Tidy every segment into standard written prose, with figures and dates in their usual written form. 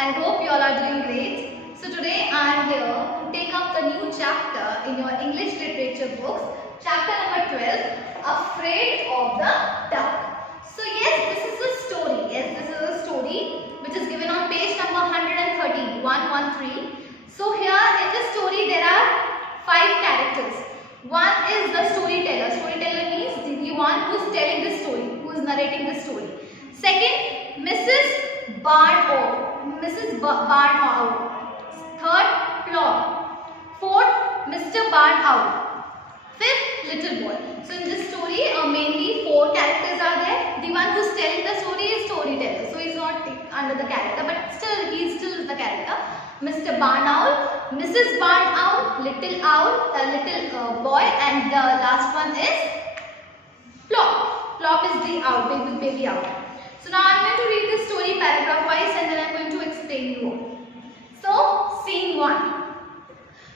I hope you all are doing great. So today I am here to take up the new chapter in your English literature books, chapter number 12, Afraid of the Dark. So yes, this is a story. Yes, this is a story which is given on page number 113, 113. So here in this story there are 5 characters. One is the storyteller. Storyteller means the one who is telling the story, who is narrating the story. Second, Mrs. Barn Owl. Barn Owl. Third, Plop. Fourth, Mr. Barn Owl. Fifth, Little Boy. So in this story, mainly 4 characters are there. The one who is telling the story is storyteller. So he is not under the character, but still he is still the character. Mr. Barn Owl, Mrs. Barn Owl, Little Owl, little boy, and the last one is Plop. Plop is the owl, baby owl. So now I am going to read this story paragraph wise and then I am going to explain you all. So, scene 1.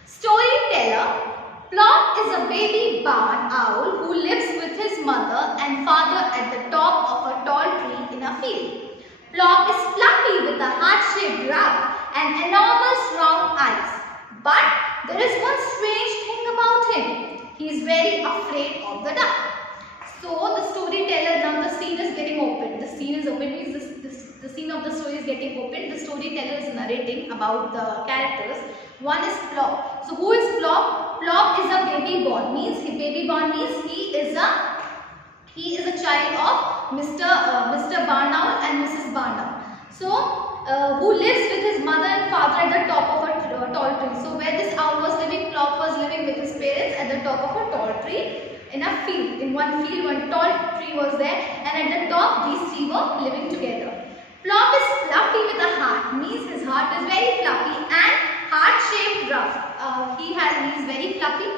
Storyteller. Plop is a baby barn owl who lives with his mother and father at the top of a tall tree in a field. Plop is fluffy with a heart-shaped ruff and enormous round eyes. But there is one strange thing about him. He is very afraid of the dark. So the storyteller, now the scene is getting opened. The scene is open means the scene of the story is getting opened. The storyteller is narrating about the characters. One is Plop. So who is Plop? Plop is a baby born. Baby born means he is a child of Mr. Barn Owl and Mrs. Barn Owl. So who lives with his mother and father at the top of a tall tree. So where this owl was living, Plop was living with his parents at the top of a tall tree. In a field, in one field, one tall tree was there, and at the top these 3 were living together. Plop is fluffy with a heart, means his heart is very fluffy and heart-shaped ruff. He is very fluffy,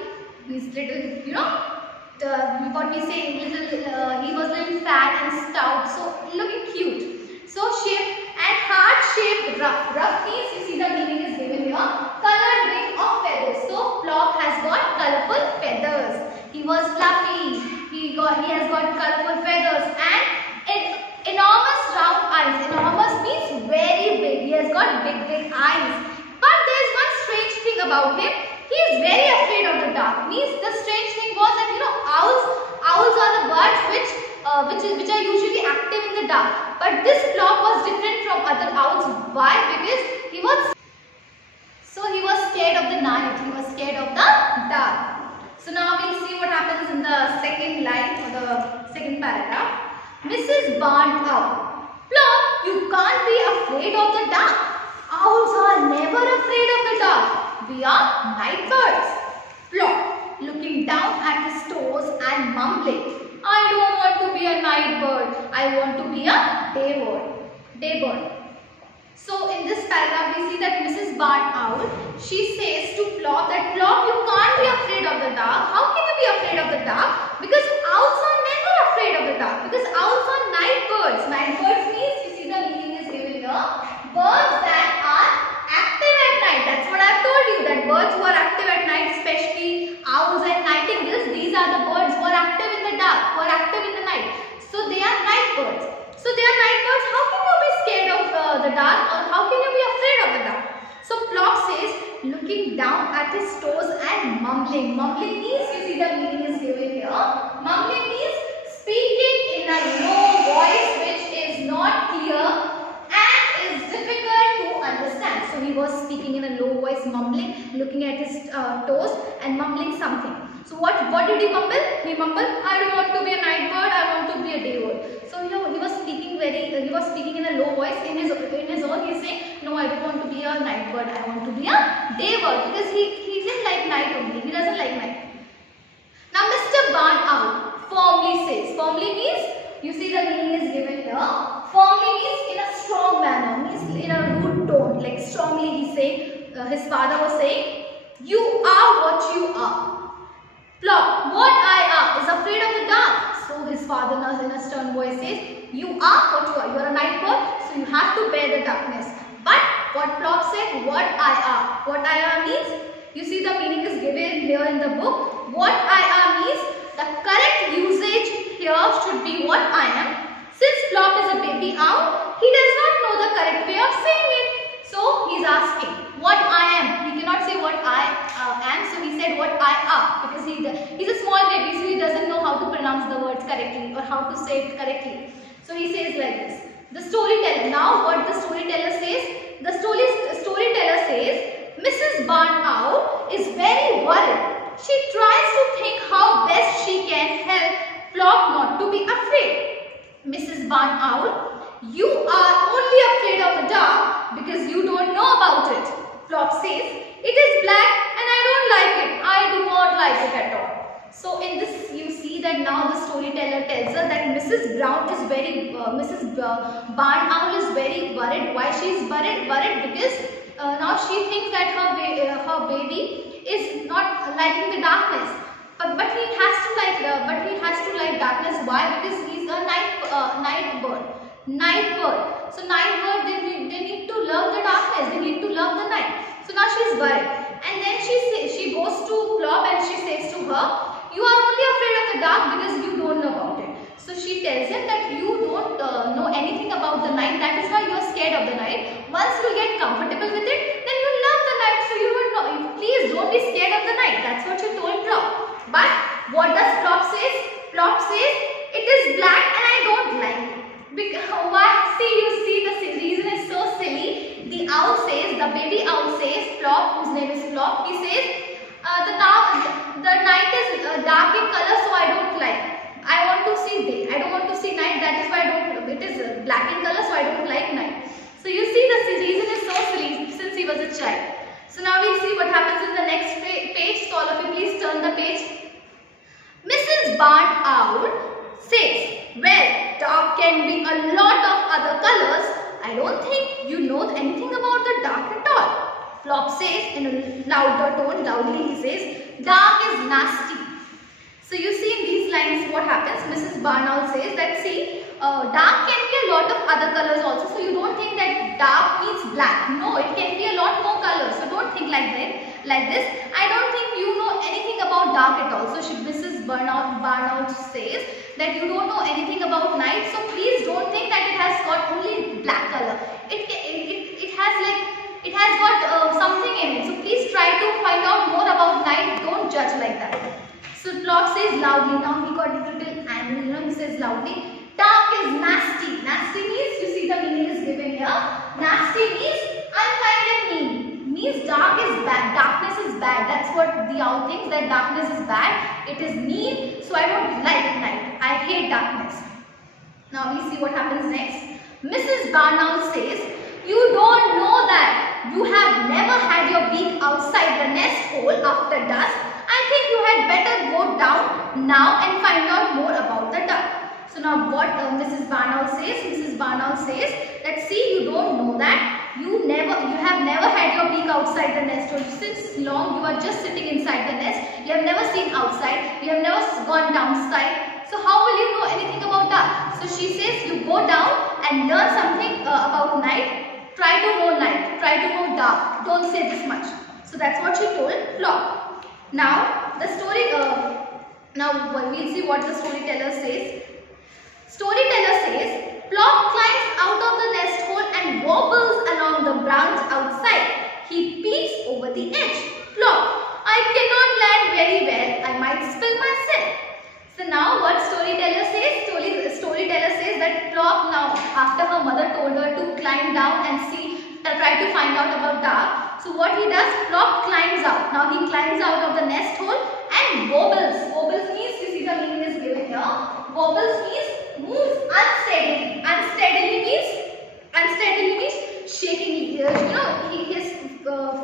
means little, what we say, he was little fat and stout, so looking cute. So shaped and heart-shaped ruff. Ruff means, you see the meaning is given here, colored ring of feathers. So Plop has got colorful feathers. He was fluffy, he has got colorful feathers and enormous round eyes. Enormous means very big. He has got big eyes. But there is one strange thing about him. He is very afraid of the dark. Means the strange thing was that owls are the birds which are usually active in the dark. But this Plop was different from other owls. Why? Because he was scared of the night. He was scared of the dark. So now we will see what happens in the second line or the second paragraph. Mrs. Barn Owl. Plop, you can't be afraid of the dark. Owls are never afraid of the dark. We are night birds. Plop, looking down at his toes and mumbling, I don't want to be a night bird. I want to be a day bird. So in this paragraph we see that Mrs. Barn Owl, she says to Plop that Plop, you can't be afraid of the dark. How can you be afraid of the dark? Because owls are never afraid of the dark. Because owls are night birds. Night birds means, you see the meaning is given here, birds that are active at night. That's what I have told you, that birds who are active at night, especially owls and nightingales, these are the birds who are active in the dark, who are active in the night. So they are night birds. So they are night birds. How can you be scared of the dark, or how can you be afraid of the dark? So Plop says, looking down at his toes and mumbling. Mumbling means, you see the meaning is given here. Mumbling means speaking in a low voice which is not clear and is difficult to understand. So he was speaking in a low voice, mumbling, looking at his toes and mumbling something. So what did he mumble? He mumbled, I don't want to be a night bird, I want to be a day bird. So he was speaking in a low voice. In his own, he is saying, no, I don't want to be a night bird, I want to be a day bird, because he didn't like night only. He doesn't like night. Now Mr. Barn Owl firmly says. Firmly means, you see the meaning is given here. Firmly means in a strong manner, means in a rude tone, like strongly he's saying. His father was saying, you are what you are. Plop, what I are is afraid of the dark. So his father now in a stern voice says, you are what you are. You are a night bird, so you have to bear the darkness. But what Plop said, what I are. What I are means, you see the meaning is given here in the book. What I are means, the correct usage here should be what I am. Since Plop is a baby owl, he does not know the correct way of saying it. he's asking what I am. He cannot say what I am, so he said what I are, because he's a small baby, so he doesn't know how to pronounce the words correctly or how to say it correctly. So he says like this. The storyteller. Now what the storyteller says? The storyteller says, Mrs. Barn Owl is very worried. She tries to think how best she can help Plop not to be afraid. Mrs. Barn Owl, you are only afraid of the dark because you don't know about it. Plop says, it is black and I don't like it. I do not like it at all. So in this you see that now the storyteller tells her that Mrs. Barn Owl is very worried. Why she is worried? Because now she thinks that her baby is not liking the darkness. But he has to like darkness. Why? Because he is a night bird. So night bird, they need to love the darkness. They need to love the night. So now she is worried, and then she goes to Plop and she says to her, you are only afraid of the dark because you don't know about it. So she tells him that you don't know anything about the night. That is why you are scared of the night. Once you get comfortable with it, then you love the night. So you will know. Please don't be scared of the night. That's what you told Plop. But what does Plop says? Plop says it is black and I don't like it. Because why? See, you see the reason is so silly. The owl says, the baby owl says, Plop, whose name is Plop, he says, the night is dark in color, so I don't like. I want to see day. I don't want to see night. That is why it is black in color, so I don't like night. So you see the reason is so silly since he was a child. So now we'll see what happens in the next page. So all of you please turn the page. Mrs. Barn Owl says, well, dark can be a lot of other colors. I don't think you know anything about the dark at all. Plop says in a louder tone, loudly he says, dark is nasty. So you see in these lines what happens. Mrs. Barn Owl says that see, dark can be a lot of other colors also. So you don't think that dark means black. No, it can be a lot more colors. So don't think like this. I don't think you know anything about dark at all. So Mrs. Barn Owl says that you don't know anything about night. So please don't think that it has got only black color. It has got something in it. So please try to find out more about night. Don't judge like that. So Plop says loudly. Now he got a little angry. He says loudly, dark is nasty. Nasty means, you see the meaning is given here. Nasty means unkind and mean. Means dark is bad. Darkness is bad. That's what the owl thinks, that darkness is bad. It is mean. So I don't like night. I hate darkness. Now we see what happens next. Mrs. Barn Owl says, you don't know that. You have never had your beak outside the nest hole after dusk. I think you had better go down now and find out more about the duck. So now what Mrs. Barn Owl says? Mrs. Barn Owl says that see, you don't know that. You have never had your beak outside the nest hole. Since long you are just sitting inside the nest. You have never seen outside. You have never gone downside. So how will you know anything about duck? So she says you go down and learn something about night. Try to know night. Try to know dark. Don't say this much. So that's what she told Plop. Now the story. Now we'll see what the storyteller says. Storyteller says, Plop climbs out of the nest hole and wobbles along the branch outside. He peeks over the edge. Plop, I cannot land very well. I might spill myself. So now what storyteller says? Storyteller says that Plop, now after her mother told her to climb down and try to find out about dark. So what he does? Plop climbs out. Now he climbs out of the nest hole and wobbles. Wobbles means, you see the meaning is given here. Wobbles means moves unsteadily. Unsteadily means shaking. His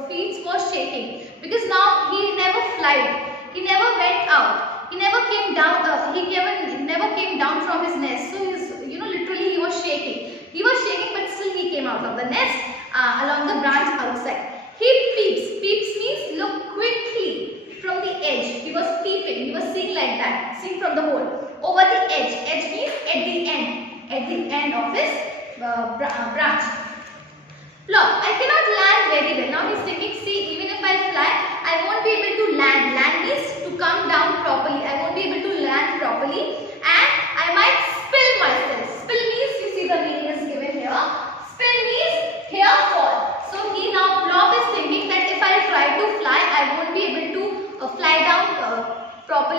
feet were shaking because now he never flied. He never went out. He never came down. He never came down from his nest. So literally he was shaking. He was shaking, but still he came out of the nest along the branch outside. He peeps. Peeps means look quickly from the edge. He was peeping. He was seeing like that, seeing from the hole. Over the edge. Edge means at the end. At the end of his branch. Plop, I cannot land very well. Now he's thinking, see, even if I fly, I won't be able to land. Land means to come down properly. I won't be able to land properly and I might spill myself. Spill means, you see the meaning is given here. Spill means hair fall. So he now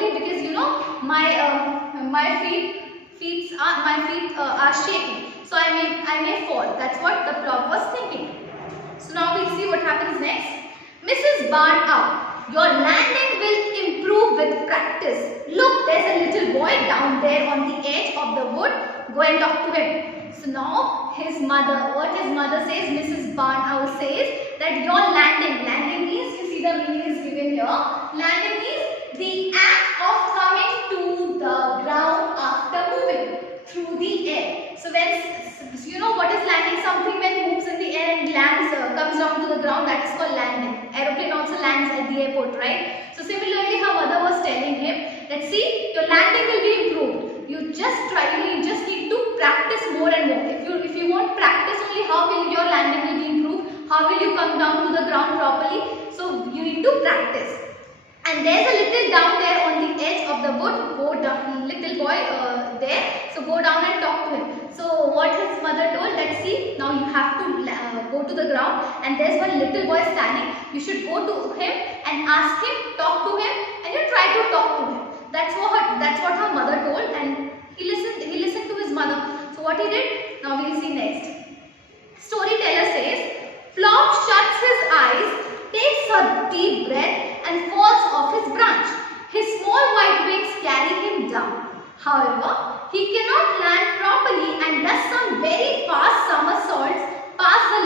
slowly because you know my feet are shaking, so I may fall. That's what the frog was thinking. So now we'll see what happens next. Mrs. Barn Owl, your landing will improve with practice. Look, there's a little boy down there on the edge of the wood. Go and talk to him. So now his mother, what his mother says, Mrs. Barn Owl says that your landing means, you see the meaning is given here. Landing means the act of coming to the ground after moving through the air. So when you know what is landing, something when moves in the air and lands, comes down to the ground, that is called landing. Aeroplane also lands at the airport, right? So similarly her mother was telling him that see, your landing will be improved. You just try, you just need to practice more and more. If you won't practice only, how will your landing will be improved? How will you come down to the ground properly? So you need to practice. And there's a little down there on the edge of the wood. Go down, little boy there. So go down and talk to him. So what his mother told, that see, now you have to go to the ground and there's one little boy standing. You should go to him and ask him, talk to him, and you try to talk to him. That's what her mother told, and he listened to his mother. So what he did, now we'll see next. Storyteller says, Plop shuts his eyes, takes a deep breath and falls off his branch. His small white wings carry him down. However, he cannot land properly and does some very fast somersaults past the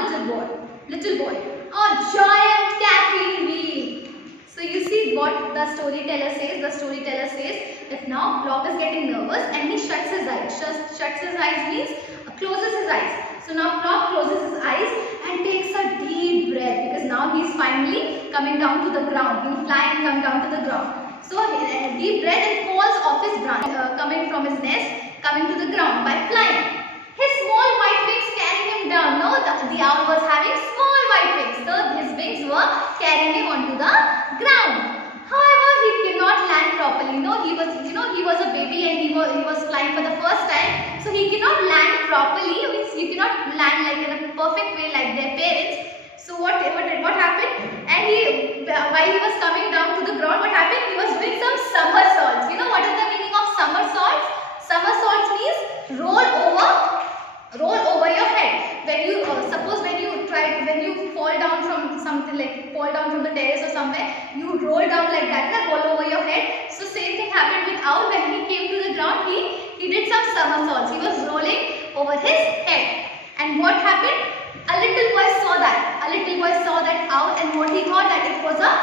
little boy. A giant Catherine wheel. So you see what the storyteller says. The storyteller says that now Plop is getting nervous and he shuts his eyes. Shuts his eyes means closes his eyes. So now Plop closes his eyes and takes a deep breath because now he is finally coming down to the ground. He will fly and come down to the ground. So a deep breath and falls off his branch, coming from his nest, coming to the ground by flying. His small white wings carrying him down. No, the owl was having small white wings. So his wings were carrying him onto the ground. However, he cannot land properly. No, he was a baby and he was flying for the first time. So he cannot land properly. Means you cannot land like in a perfect way like their parents. So what happened? And while he was coming down to the ground, what happened? He was doing some somersaults. You know what is the meaning of somersaults? Somersaults means roll over your head. When you when you fall down from something, like fall down from the terrace or somewhere, you roll down like that, roll over your head. So same thing happened with owl. When he came to the ground, he did some somersaults. He was rolling over his head. And what happened? A little boy saw that. A little boy saw that owl, and what he thought, that it was a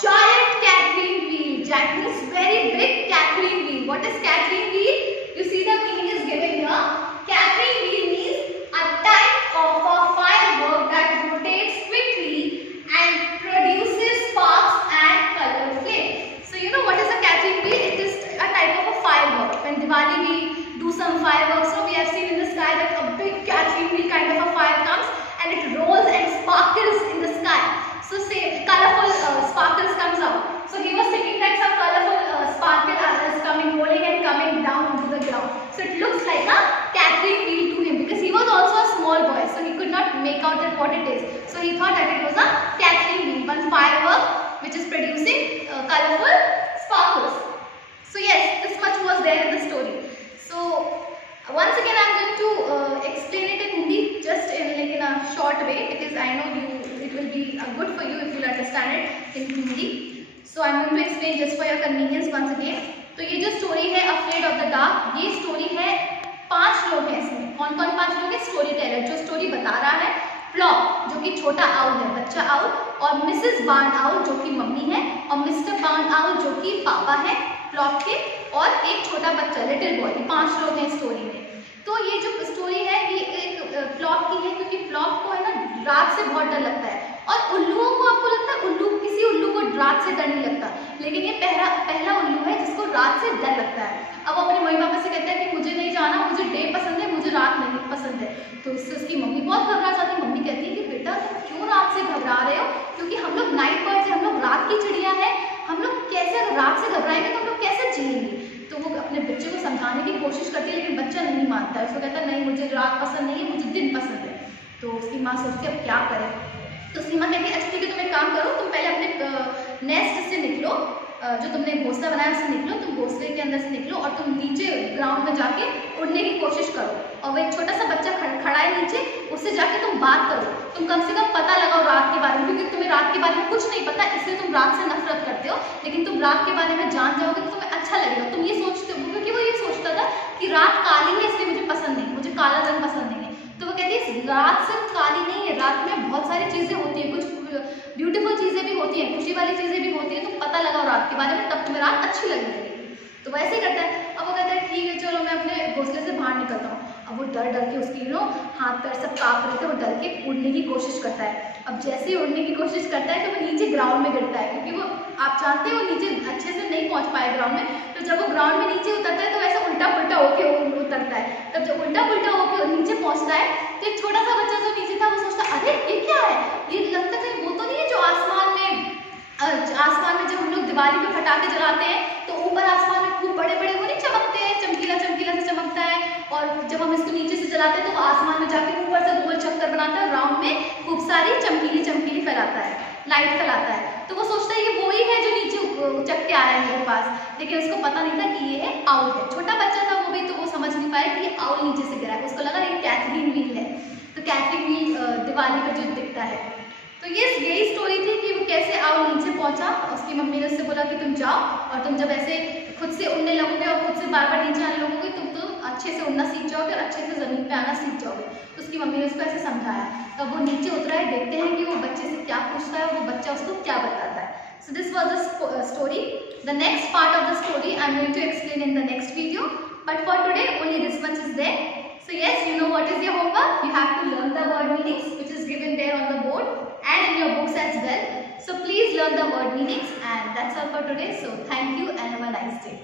giant Catherine wheel. That means very big Catherine wheel. What is Catherine wheel? You see the meaning is given here. Catherine wheel means a type of a firework that rotates quickly and produces sparks and color flame. So you know what is a Catherine wheel? It is a type of a firework. When Diwali we do some fireworks, so we have seen in the sky that a big Catherine wheel kind of a fire comes and it rolls and sparkles in the sky. So say colorful sparkles comes out. So he was thinking that some colorful sparkle is coming, rolling and coming down into the ground. So it looks like a Catherine wheel to him because he was also a small boy, so he could not make out that what it is. So he thought that it was a Catherine wheel, one firework which is producing colorful sparkles. So yes, this much was there in the story. So once again I am going to explain it in Hindi, just in a short way, because I know it will be good for you if you understand it in Hindi. So I am going to explain just for your convenience once again. तो ये जो story है afraid of the dark, ये story है 5 लोग हैं इसमें. कौन कौन 5 लोग हैं? स्टोरी टेलर जो स्टोरी बता रहा है, प्लॉप जो कि छोटा आउल है, बच्चा आउल, और मिसेस बार्न आउल जो कि मम्मी है, और मिस्टर बार्न आउल जो कि पापा है प्लॉप के, और एक छोटा बच्चा लिटिल बॉय. 5 लोग हैं स्टोरी में. तो ये जो स्टोरी है ये एक प्लॉप की है, क्योंकि प्लॉप को है ना रात से बहुत डर लगता है, और उल्लुओं को आपको लगता है किसी उल्लू को रात से डर नहीं लगता, लेकिन ये पहला उल्लू है जिसको रात से डर लगता है. अब अपने मम्मी पापा से कहता है कि मुझे नहीं जाना, मुझे डे पसंद है, मुझे रात नहीं पसंद है. तो इससे उसकी मम्मी बहुत घबरा जाती है. मम्मी कहती है कि बेटा तुम क्यों रात से घबरा रहे हो, क्योंकि हम लोग नाइट बर्ड्स हैं, हम लोग रात की चिड़िया है, हम लोग कैसे अगर रात से घबराएंगे तो हम लोग कैसे जिएंगे. तो वो अपने बच्चे को समझाने की कोशिश करती है, लेकिन बच्चा नहीं मानता है. उसको कहता है नहीं मुझे रात पसंद नहीं है, मुझे दिन पसंद है. तो उसकी माँ सोचती है अब क्या करे. तो उसकी माँ कहती है अच्छा ठीक है तुम एक काम करो, तुम पहले अपने नेस्ट से निकलो, जो तुमने घोंसला बनाया उससे निकलो, तुम घोंसले के अंदर से निकलो और तुम नीचे ग्राउंड में जाके उड़ने की कोशिश करो। और वो एक छोटा सा बच्चा खड़ा है नीचे, उससे जाके तुम बात करो, तुम कम से कम पता लगाओ रात के बारे में, क्योंकि तुम्हें रात के बारे में कुछ नहीं पता, इसलिए तुम रात से नफरत करते हो। लेकिन तुम रात के बारे में जान जाओगे तो तुम्हें अच्छा लगेगा। तुम ये सोचते हो, क्योंकि वो ये सोचता था कि रात काली है इसलिए मुझे पसंद नहीं, मुझे काला रंग पसंद नहीं है। तो वो कहती है रात सिर्फ काली नहीं है, रात में बहुत सारी चीजें होती है, कुछ ब्यूटीफुल चीजें भी होती हैं, खुशी वाली चीजें भी होती हैं। तुम पता लगाओ रात के बारे में, तब तुम्हें रात अच्छी लगने लगेगी। तो वैसे ही करता है। अब वो कहता है ठीक है चलो मैं अपने घोंसले से बाहर निकलता हूँ। अब वो डर डर के उसकी हाथ पैर सब कांप रहे थे, वो डर के उड़ने की कोशिश करता है। अब जैसे ही उड़ने की कोशिश करता है तो वो नीचे ग्राउंड में गिरता है, क्योंकि वो आप जानते हैं वो नीचे अच्छे से नहीं पहुंच पाए ग्राउंड में। तो जब वो ग्राउंड में नीचे उतरता है तो ऐसा उल्टा पुल्टा होके उतरता है। तब जब उल्टा पुल्टा होके नीचे पहुंचता है तो एक छोटा सा बच्चा जो नीचे था वो सोचता अरे ये क्या है, ये लगता है वो तो नहीं है जो आसमान में जब हम लोग दिवाली पे पटाखे जलाते हैं तो ऊपर आसमान में खूब बड़े बड़े वो नहीं चमकते हैं, चमकीला चमकीला से चमकता है, और जब हम इसको नीचे से जलाते हैं तो वो आसमान में जाके ऊपर से गोल चक्कर बनाता है, राउंड में खूब सारी चमकीली चमकीली फैलाता है, लाइट फैलाता है। तो वो सोचता है ये वो ही है जो नीचे चक के आया है मेरे पास, लेकिन उसको पता नहीं था कि ये है आउल है। छोटा बच्चा था वो भी, तो वो समझ नहीं पाया कि ये आउल नीचे से गिरा है, उसको लगा ये कैथरीन व्हील है। तो कैथरीन व्हील दिवाली पर जो दिखता है। तो ये यही स्टोरी थी कि वो कैसे आउल नीचे पहुंचा। उसकी मम्मी ने उससे बोला कि तुम जाओ और तुम जब ऐसे खुद से उड़ने लगोगे और खुद से बार बार नीचे आने लगोगे तुम अच्छे से उड़ना सीख जाओगे और अच्छे से ज़मीन पे आना सीख जाओगे। उसकी मम्मी ने उसको ऐसे समझाया। तब वो नीचे उतरा है, देखते हैं कि वो बच्चे से क्या पूछता है और वो बच्चा उसको क्या बताता है। So this was the story. The next part of the story I am going to explain in the next video. But for today only this much is there. So yes, you know what is your homework. You have to learn the word meanings which is given there on the board and in your books as well. So please learn the word meanings, and that's all for today. So thank you and have a nice day.